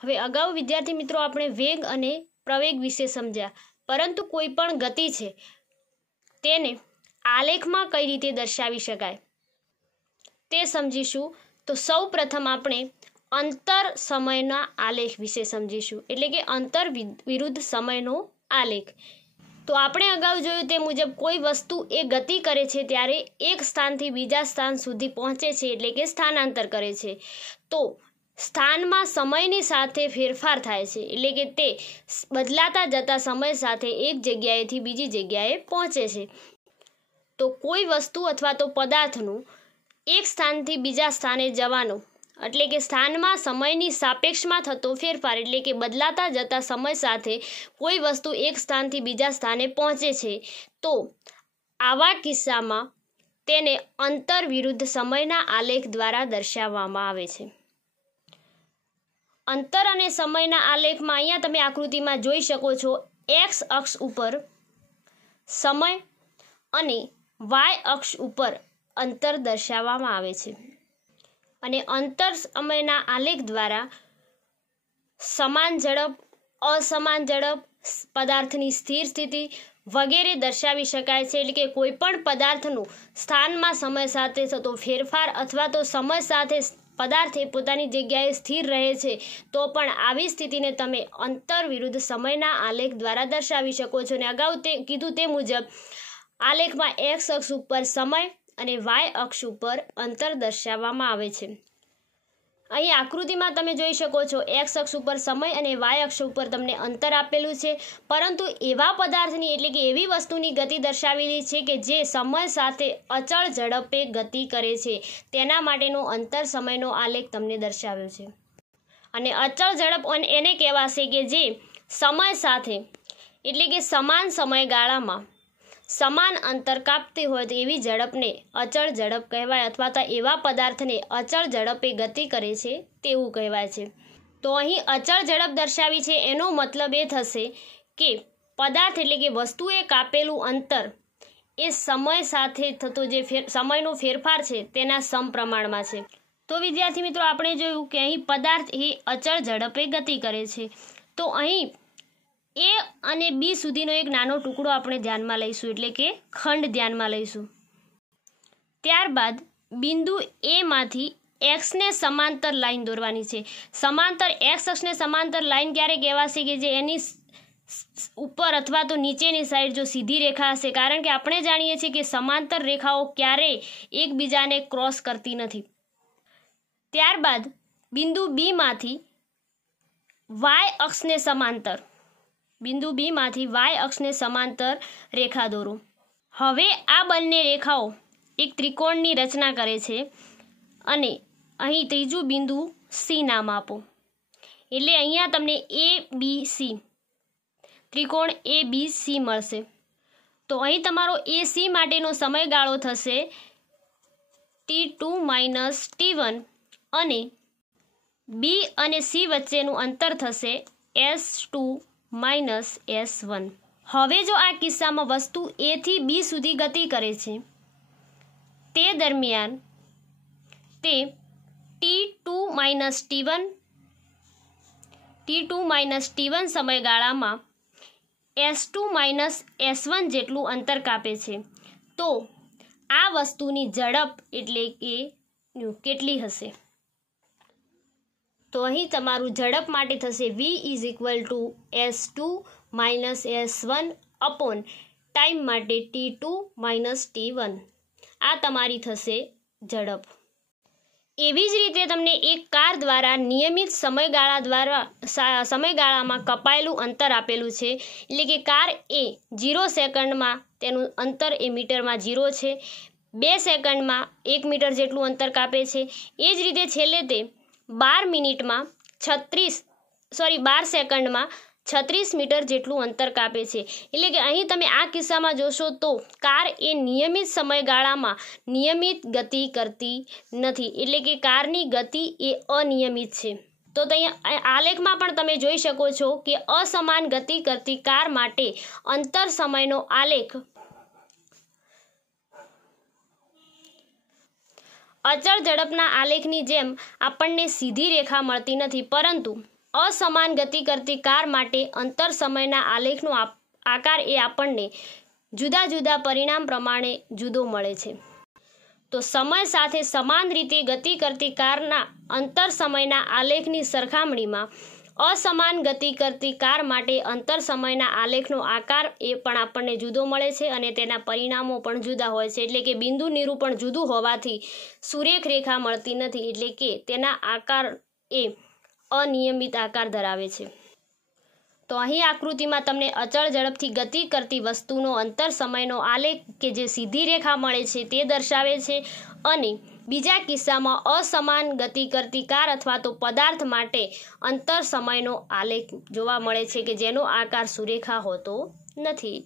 હવે અગાઉ વિદ્યાર્થી મિત્રો આપણે વેગ અને પ્રવેગ વિશે સમજ્યા, પરંતુ કોઈ પણ ગતિ છે તેને આલેખમાં કઈ રીતે દર્શાવી શકાય તે સમજીશું. તો સૌ પ્રથમ આપણે અંતર સમયના આલેખ વિશે સમજીશું, એટલે કે અંતર વિરુદ્ધ સમયનો આલેખ. તો આપણે અગાઉ જોયું તે મુજબ કોઈ વસ્તુ એ ગતિ કરે છે ત્યારે એક સ્થાનથી બીજા સ્થાન સુધી પહોંચે છે, એટલે કે સ્થાનાંતર કરે છે. તો સ્થાનમાં સમયની સાથે ફેરફાર થાય છે, એટલે કે તે બદલાતા જતા સમય સાથે એક જગ્યાએથી બીજી જગ્યાએ પહોંચે છે. તો કોઈ વસ્તુ અથવા તો પદાર્થનું એક સ્થાનથી બીજા સ્થાને જવાનો એટલે કે સ્થાનમાં સમયની સાપેક્ષમાં થતો ફેરફાર, એટલે કે બદલાતા જતા સમય સાથે કોઈ વસ્તુ એક સ્થાનથી બીજા સ્થાને પહોંચે છે. તો આવા કિસ્સામાં તેને અંતર વિરુદ્ધ સમયના આલેખ દ્વારા દર્શાવવામાં આવે છે. અંતર અને સમયના આલેખમાં અહીંયા તમે આકૃતિમાં જોઈ શકો છો, એક્સ અક્ષ ઉપર સમય અને વાય અક્ષ ઉપર અંતર દર્શાવવામાં આવે છે. અને અંતર સમયના આલેખ દ્વારા સમાન ઝડપ, અસમાન ઝડપ, પદાર્થની સ્થિર સ્થિતિ વગેરે દર્શાવી શકાય છે. એટલે કે કોઈ પણ પદાર્થનું સ્થાનમાં સમય સાથે થતો ફેરફાર અથવા તો સમય સાથે પદાર્થ એ પોતાની જગ્યાએ સ્થિર રહે છે, તો પણ આવી સ્થિતિને તમે અંતર વિરુદ્ધ સમયના આલેખ દ્વારા દર્શાવી શકો છો. અને અગાઉ કીધું તે મુજબ આલેખમાં એક્સ અક્ષ ઉપર સમય અને વાય અક્ષ ઉપર અંતર દર્શાવવામાં આવે છે. અહીં આકૃતિમાં તમે જોઈ શકો છો, એક્સ અક્ષ ઉપર સમય અને વાય અક્ષ ઉપર તમને અંતર આપેલું છે, પરંતુ એવા પદાર્થની એટલે કે એવી વસ્તુની ગતિ દર્શાવેલી છે કે જે સમય સાથે અચળ ઝડપે ગતિ કરે છે, તેના માટેનો અંતર સમયનો આલેખ તમને દર્શાવ્યો છે. અને અચળ ઝડપ એને કહેવાશે કે જે સમય સાથે એટલે કે સમાન સમયગાળામાં સમાન અંતર કાપતી હોય તો એવી ઝડપને અચળ ઝડપ કહેવાય, અથવા તો એવા પદાર્થને અચળ ઝડપે ગતિ કરે છે તેવું કહેવાય છે. તો અહીં અચળ ઝડપ દર્શાવી છે એનો મતલબ એ થશે કે પદાર્થ એટલે કે વસ્તુએ કાપેલું અંતર એ સમય સાથે થતો જે સમયનો ફેરફાર છે તેના સમપ્રમાણમાં છે. તો વિદ્યાર્થી મિત્રો આપણે જોયું કે અહીં પદાર્થ એ અચળ ઝડપે ગતિ કરે છે. તો અહીં એ અને બી સુધીનો એક નાનો ટુકડો આપણે ધ્યાનમાં લઈશું, એટલે કે ખંડ ધ્યાનમાં લઈશું. ત્યારબાદ બિંદુ એમાંથી એક્સને સમાંતર લાઈન દોરવાની છે. સમાંતર એક્સ અક્ષને સમાંતર લાઈન ક્યારે કહેવાશે કે જે એની ઉપર અથવા તો નીચેની સાઈડ જો સીધી રેખા હશે, કારણ કે આપણે જાણીએ છીએ કે સમાંતર રેખાઓ ક્યારેય એકબીજાને ક્રોસ કરતી નથી. ત્યારબાદ બિંદુ બીમાંથી વાય અક્ષને સમાંતર વાય અક્ષને સમાંતર રેખા દોરો. હવે આ બંને રેખાઓ એક ત્રિકોણની રચના કરે છે અને અહીં ત્રીજું બિંદુ સી નામ આપો. એટલે અહીંયા તમને ABC ત્રિકોણ ABC મળશે. તો અહીં તમારો AC માટેનો સમયગાળો થશે T2 - T1 અને B અને C વચ્ચેનું અંતર થશે S2 - S1. હવે જો આ કિસ્સામાં વસ્તુ A થી B સુધી ગતિ કરે છે તે દરમિયાન તે T2 - T1 સમયગાળામાં S2 - S1 જેટલું અંતર કાપે છે. તો આ વસ્તુની ઝડપ એટલે કે કેટલી હશે? તો અહીં તમારું ઝડપ માટે થશે V = S2 - S1 upon time માટે T2 - T1. આ તમારી થશે ઝડપ. એવી જ રીતે તમને એક કાર દ્વારા નિયમિત સમયગાળામાં કપાયેલું અંતર આપેલું છે, એટલે કે કાર એ 0 સેકન્ડમાં તેનું અંતર એ મીટરમાં 0 છે, 2 સેકન્ડમાં 1 મીટર જેટલું અંતર કાપે છે. એ જ રીતે છેલ્લે તે 12 સેકન્ડમાં 36 મીટર જેટલું અંતર કાપે છે. એટલે કે અહીં તમે આ કિસ્સામાં જોશો તો કાર એ નિયમિત સમયગાળામાં નિયમિત ગતિ કરતી નથી, એટલે કે કારની ગતિ એ અનિયમિત છે. તો અહીંયા આલેખમાં પણ તમે જોઈ શકો છો કે અસમાન ગતિ કરતી કાર માટે અંતર સમયનો આલેખ અચળ ઝડપના આલેખની જેમ આપણને સીધી રેખા મળતી નથી, પરંતુ અસમાન ગતિ કરતી કાર માટે અંતર સમયના આલેખનો આકાર એ આપણને જુદા જુદા પરિણામ પ્રમાણે જુદો મળે છે. તો સમય સાથે સમાન રીતે ગતિ કરતી કારના અંતર સમયના આલેખની સરખામણીમાં અસમાન ગતિ કરતી કાર માટે અંતર સમયના આલેખનો આકાર એ પણ આપણને જુદો મળે છે અને તેના પરિણામો પણ જુદા હોય છે. એટલે કે બિંદુ નિરૂપણ જુદું હોવાથી સુરેખ રેખા મળતી નથી, એટલે કે તેના આકાર એ અનિયમિત આકાર ધરાવે છે. તો અહીં આકૃતિમાં તમને અચળ ઝડપથી ગતિ કરતી વસ્તુનો અંતર સમયનો આલેખ કે જે સીધી રેખા મળે છે તે દર્શાવે છે, અને બીજા કિસ્સામાં અસમાન ગતિ કરતી કાર અથવા તો પદાર્થ માટે અંતર સમયનો આલેખ જોવા મળે છે કે જેનો આકાર સુરેખા હોતો નથી.